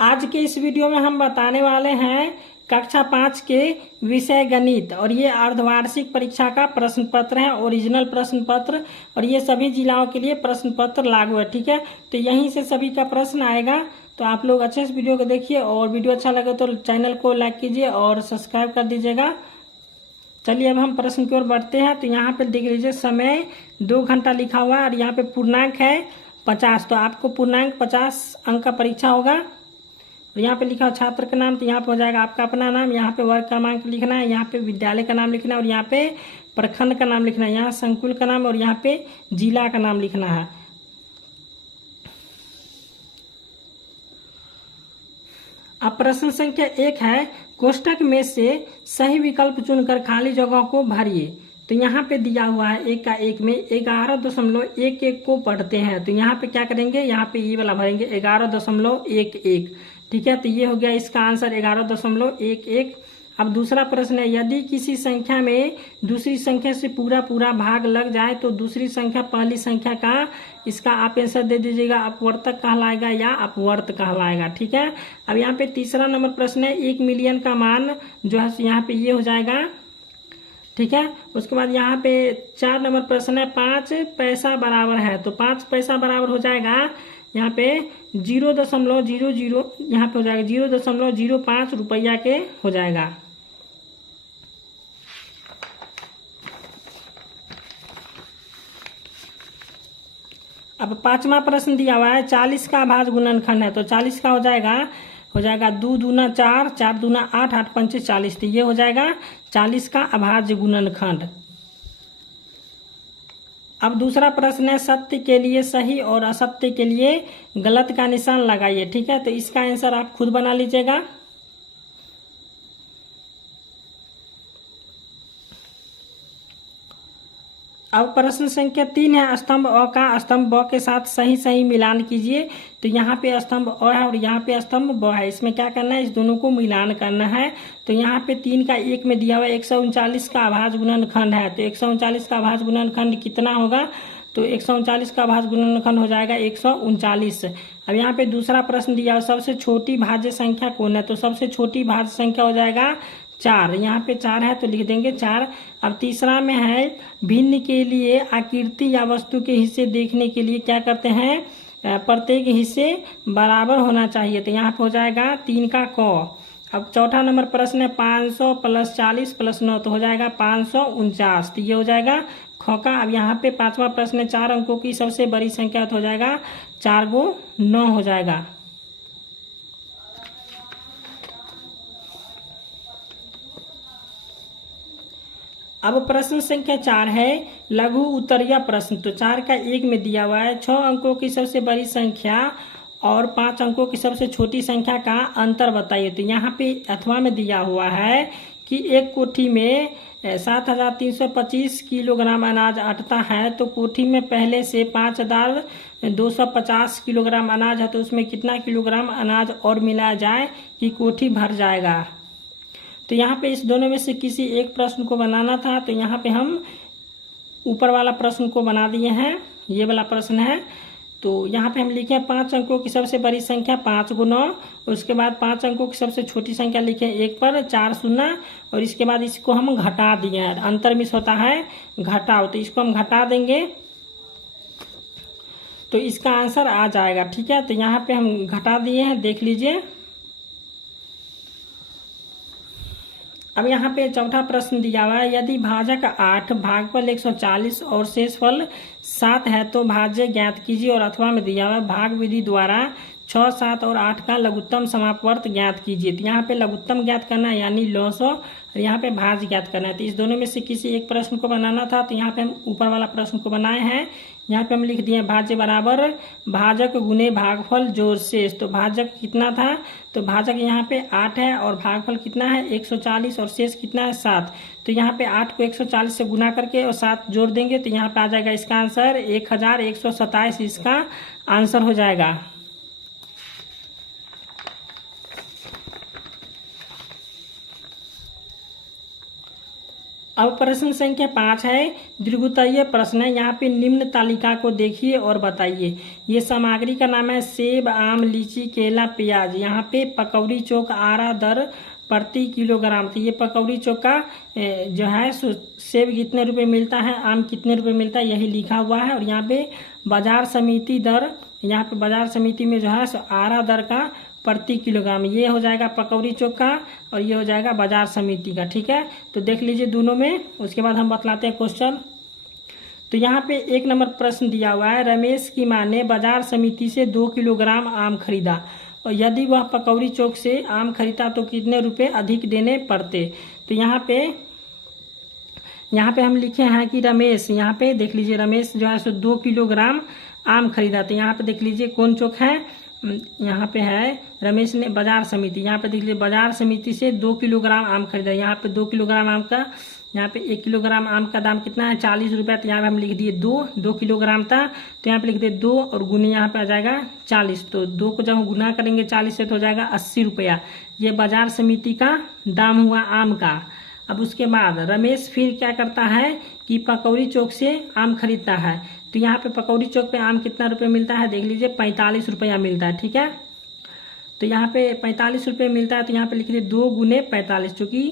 आज के इस वीडियो में हम बताने वाले हैं कक्षा 5 के विषय गणित। और ये अर्धवार्षिक परीक्षा का प्रश्न पत्र है, ओरिजिनल प्रश्न पत्र। और ये सभी जिलाओं के लिए प्रश्न पत्र लागू है। ठीक है, तो यहीं से सभी का प्रश्न आएगा। तो आप लोग अच्छे से वीडियो को देखिए, और वीडियो अच्छा लगे तो चैनल को लाइक कीजिए और सब्सक्राइब कर दीजिएगा। चलिए अब हम प्रश्न की ओर बढ़ते हैं। तो यहाँ पे देख लीजिए, समय 2 घंटा लिखा हुआ है और यहाँ पे पूर्णांक है 50। तो आपको पूर्णांक 50 अंक का परीक्षा होगा। और यहाँ पे लिखा हो छात्र का नाम, तो यहाँ पे हो जाएगा आपका अपना नाम। यहाँ पे वर्ग क्रमांक लिखना है, यहाँ पे विद्यालय का नाम लिखना है, और यहाँ पे प्रखंड का नाम लिखना है, यहाँ संकुल का नाम और यहाँ पे जिला का नाम लिखना है। अब प्रश्न संख्या 1 है, कोष्टक में से सही विकल्प चुनकर खाली जगह को भरिए। तो यहाँ पे दिया हुआ है 1 का 1 में 11.11 को पढ़ते हैं। तो यहाँ पे क्या करेंगे, यहाँ पे ये वाला भरेंगे 11.11। ठीक है, तो ये हो गया इसका आंसर 11.11। अब दूसरा प्रश्न है, यदि किसी संख्या में दूसरी संख्या से पूरा भाग लग जाए तो दूसरी संख्या पहली संख्या का, इसका आप आंसर दे दीजिएगा, अपवर्तक कहलाएगा या अपवर्त कहलाएगा। ठीक है, अब यहाँ पे तीसरा नंबर प्रश्न है, 1 मिलियन का मान जो है यहाँ पे ये हो जाएगा। ठीक है, उसके बाद यहाँ पे 4 नंबर प्रश्न है, 5 पैसा बराबर है। तो 5 पैसा बराबर हो जाएगा यहाँ पे 0.00, यहाँ पे हो जाएगा 0.05 रुपया के हो जाएगा। अब 5वां प्रश्न दिया हुआ है, 40 का अभाज्य गुणनखंड है। तो 40 का हो जाएगा 2 दूना 4, 4 दूना 8, 8 पंचे 40। तो ये हो जाएगा 40 का अभाज्य गुणनखंड। अब दूसरा प्रश्न है, सत्य के लिए सही और असत्य के लिए गलत का निशान लगाइए। ठीक है, तो इसका आंसर आप खुद बना लीजिएगा। अब प्रश्न संख्या 3 है, स्तंभ अ का स्तंभ ब के साथ सही मिलान कीजिए। तो यहाँ पे स्तंभ अ है और यहाँ पे स्तंभ ब है, इसमें क्या करना है, इस दोनों को मिलान करना है। तो यहाँ पे 3 का 1 में दिया हुआ है 139 का अभाज्य गुणनखंड है। तो 139 का अभाज्य गुणनखंड कितना होगा, तो 139 का अभाज्य गुणनखंड हो जाएगा 139। अब यहाँ पे दूसरा प्रश्न दिया हुआ, सबसे छोटी भाज्य संख्या कौन है। तो सबसे छोटी भाज्य संख्या हो जाएगा 4। यहाँ पे 4 है तो लिख देंगे 4। अब तीसरा में है, भिन्न के लिए आकृति या वस्तु के हिस्से देखने के लिए क्या करते हैं, प्रत्येक हिस्से बराबर होना चाहिए। तो यहाँ पे हो जाएगा 3 का क। अब चौथा नंबर प्रश्न है, 500 + 40 + 9, तो हो जाएगा 549। तो ये हो जाएगा ख का। अब यहाँ पे 5वां प्रश्न है, 4 अंकों की सबसे बड़ी संख्या, तो हो जाएगा 4 × 9 हो जाएगा। अब प्रश्न संख्या 4 है, लघु उत्तरीय प्रश्न। तो 4 का 1 में दिया हुआ है, 6 अंकों की सबसे बड़ी संख्या और 5 अंकों की सबसे छोटी संख्या का अंतर बताइए। तो यहाँ पे अथवा में दिया हुआ है कि एक कोठी में 7325 किलोग्राम अनाज अटता है। तो कोठी में पहले से 5250 किलोग्राम अनाज है, तो उसमें कितना किलोग्राम अनाज और मिलाया जाए कि कोठी भर जाएगा। तो यहाँ पे इस दोनों में से किसी एक प्रश्न को बनाना था। तो यहाँ पे हम ऊपर वाला प्रश्न को बना दिए हैं, ये वाला प्रश्न है। तो यहाँ पे हम लिखे 5 अंकों की सबसे बड़ी संख्या 5 × 9, उसके बाद 5 अंकों की सबसे छोटी संख्या लिखे 1 पर 4 शून्य, और इसके बाद इसको हम घटा दिए हैं। अंतर मिस होता है घटाओ, तो इसको हम घटा देंगे तो इसका आंसर आ जाएगा। ठीक है, तो यहाँ पे हम घटा दिए हैं, देख लीजिए। अब यहाँ पे चौथा प्रश्न दिया हुआ है, यदि भाजक 8, भागफल 140 और शेषफल 7 है तो भाज्य ज्ञात कीजिए। और अथवा में दिया हुआ है, भाग विधि द्वारा 6, 7 और 8 का लघुत्तम समापवर्त ज्ञात कीजिए। तो यहाँ पे लघुत्तम ज्ञात करना है यानी लॉस, और यहाँ पे भाज्य ज्ञात करना है। तो इस दोनों में से किसी एक प्रश्न को बनाना था। तो यहाँ पे हम ऊपर वाला प्रश्न को बनाए हैं। यहाँ पे हम लिख दिए भाज्य बराबर भाजक गुने भागफल जोड़ शेष। तो भाजक कितना था, तो भाजक यहाँ पे 8 है और भागफल कितना है 140 और शेष कितना है 7। तो यहाँ पे 8 को 140 से गुना करके और 7 जोड़ देंगे, तो यहाँ पे आ जाएगा इसका आंसर 1127। इसका आंसर हो जाएगा। अब प्रश्न संख्या 5 है, दीर्घोत्तरीय प्रश्न है। यहाँ पे निम्न तालिका को देखिए और बताइए। ये सामग्री का नाम है सेब, आम, लीची, केला, प्याज। यहाँ पे पकौड़ी चौक आरा दर प्रति किलोग्राम। तो ये पकौड़ी चौक का जो है सेब कितने रुपए मिलता है, आम कितने रुपए मिलता है, यही लिखा हुआ है। और यहाँ पे बाजार समिति दर, यहाँ पे बाजार समिति में जो है आरा दर का प्रति किलोग्राम, ये हो जाएगा पकौड़ी चौक का और ये हो जाएगा बाजार समिति का। ठीक है, तो देख लीजिए दोनों में। उसके बाद हम बतलाते हैं क्वेश्चन। तो यहाँ पे 1 नंबर प्रश्न दिया हुआ है, रमेश की मां ने बाजार समिति से 2 किलोग्राम आम खरीदा और यदि वह पकौड़ी चौक से आम खरीदा तो कितने रुपए अधिक देने पड़ते। तो यहाँ पे हम लिखे हैं कि रमेश, यहाँ पे देख लीजिए रमेश जो है सो 2 किलोग्राम आम खरीदा। तो यहाँ पे देख लीजिए कौन चौक है, यहाँ पे है रमेश ने बाजार समिति, यहाँ पे देख लीजिए बाजार समिति से 2 किलोग्राम आम खरीदा। यहाँ पे 2 किलोग्राम आम का, यहाँ पे 1 किलोग्राम आम का दाम कितना है, 40 रुपया। तो यहाँ पे हम लिख दिए 2 किलोग्राम था, तो यहाँ पे लिख दिए 2 और गुने यहाँ पे आ जाएगा 40। तो 2 को जब हम गुना करेंगे 40 से तो हो जाएगा 80 रुपया। ये बाजार समिति का दाम हुआ आम का। अब उसके बाद रमेश फिर क्या करता है कि पकौड़ी चौक से आम खरीदता है। तो यहाँ पे पकौड़ी चौक पे आम कितना रुपए मिलता है, देख लीजिए 45 रुपया मिलता है। ठीक है, तो यहाँ पे 45 रुपये मिलता है। तो यहाँ पे लिख दिए 2 गुने 45, चूंकि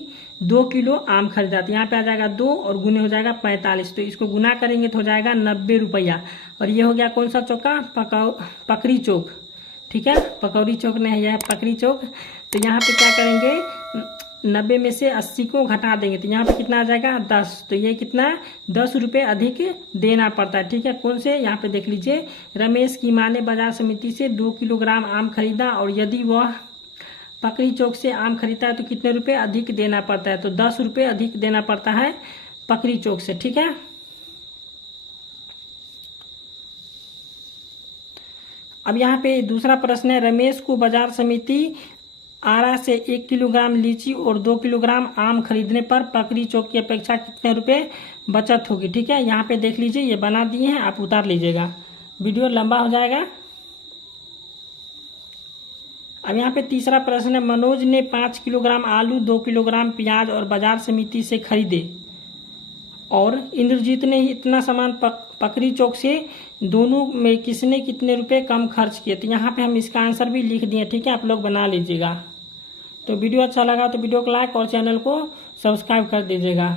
2 किलो आम खरीदा। तो यहाँ पे आ जाएगा 2 और गुने हो जाएगा 45। तो इसको गुना करेंगे तो हो जाएगा 90 रुपया। और ये हो गया कौन सा चौका, पकड़ी चौक। ठीक है, पकौड़ी चौक नहीं, यह है पकड़ी चौक। तो यहाँ पे क्या करेंगे, 90 में से 80 को घटा देंगे। तो यहाँ पे कितना आ जाएगा 10। तो ये कितना 10 रुपये अधिक देना पड़ता है। ठीक है, कौन से, यहाँ पे देख लीजिए रमेश की मां ने बाजार समिति से 2 किलोग्राम आम खरीदा और यदि वह पकड़ी चौक से आम खरीदता है तो कितने रुपए अधिक देना पड़ता है। तो 10 रुपये अधिक देना पड़ता है पकड़ी चौक से। ठीक है, अब यहाँ पे दूसरा प्रश्न है, रमेश को बाजार समिति आरा से 1 किलोग्राम लीची और 2 किलोग्राम आम खरीदने पर पकड़ी चौक की अपेक्षा कितने रुपए बचत होगी। ठीक है, यहाँ पे देख लीजिए ये बना दिए हैं, आप उतार लीजिएगा, वीडियो लंबा हो जाएगा। अब यहाँ पे तीसरा प्रश्न है, मनोज ने 5 किलोग्राम आलू, 2 किलोग्राम प्याज और बाजार समिति से खरीदे और इंद्रजीत ने इतना सामान पकड़ी चौक से, दोनों में किसने कितने रुपए कम खर्च किए। तो यहाँ पे हम इसका आंसर भी लिख दिए। ठीक है, आप लोग बना लीजिएगा। तो वीडियो अच्छा लगा तो वीडियो को लाइक और चैनल को सब्सक्राइब कर दीजिएगा।